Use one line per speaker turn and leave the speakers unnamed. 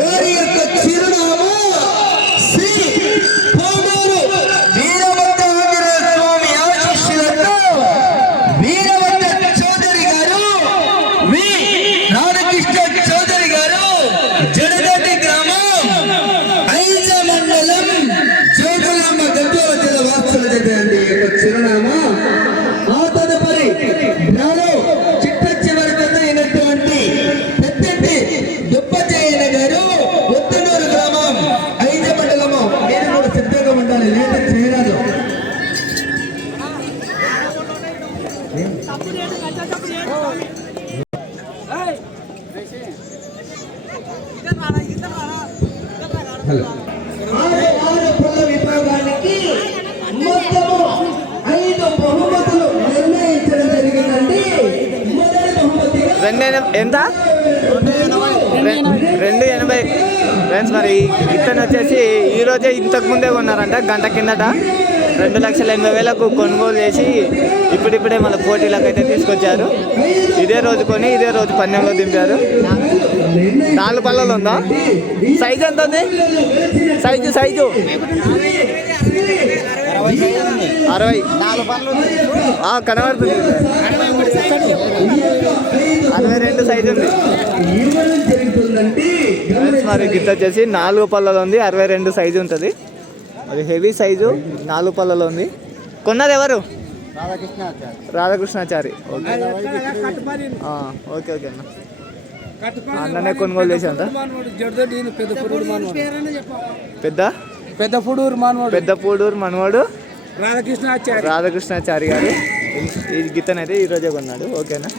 Radio. Hello
ఆరు ఆరు పుల్ల విభాగానికి మొత్తము ఐదు బహుమతులు నిర్ణయించడం జరిగిందండి. మొదటి బహుమతిగా
రెండు ఎన- ఎంత రెండు ఎనభై. ఫ్రెండ్స్ మరి ఇతను వచ్చేసి ఈ రోజే ఇంతకు ముందే కొన్నారంట గంట కిందట. రెండు లక్షల ఎనభై వేలకు కొనుగోలు చేసి ఇప్పుడిప్పుడే మన పోటీలకు అయితే తీసుకొచ్చారు. ఇదే రోజు కొని ఇదే రోజు పన్నెండులో దింపారు. నాలుగు పళ్ళలు ఉందా? సైజు ఎంత ఉంది? Size size. అరవై. కనబడుతుంది. అరవై రెండు సైజు ఉంది. మరి గిత్త వచ్చేసి నాలుగు పళ్ళలు ఉంది అరవై రెండు సైజు ఉంటుంది. అది హెవీ సైజు నాలుగు పళ్ళలో ఉంది. కొన్నది ఎవరు? రాధాకృష్ణాచారి. ఓకే. ఆ, ఓకే ఓకే అన్న. అన్ననే కొనుగోలు చేసి అంత పెద్ద
పెద్ద పుడూరు మానవాడు.
పెద్ద పూడూరు మనవాడు.
రాధాకృష్ణాచారి.
రాధాకృష్ణాచారి గారు. ఈ గిత్తనైతే ఈరోజే కొన్నాడు. ఓకేనా?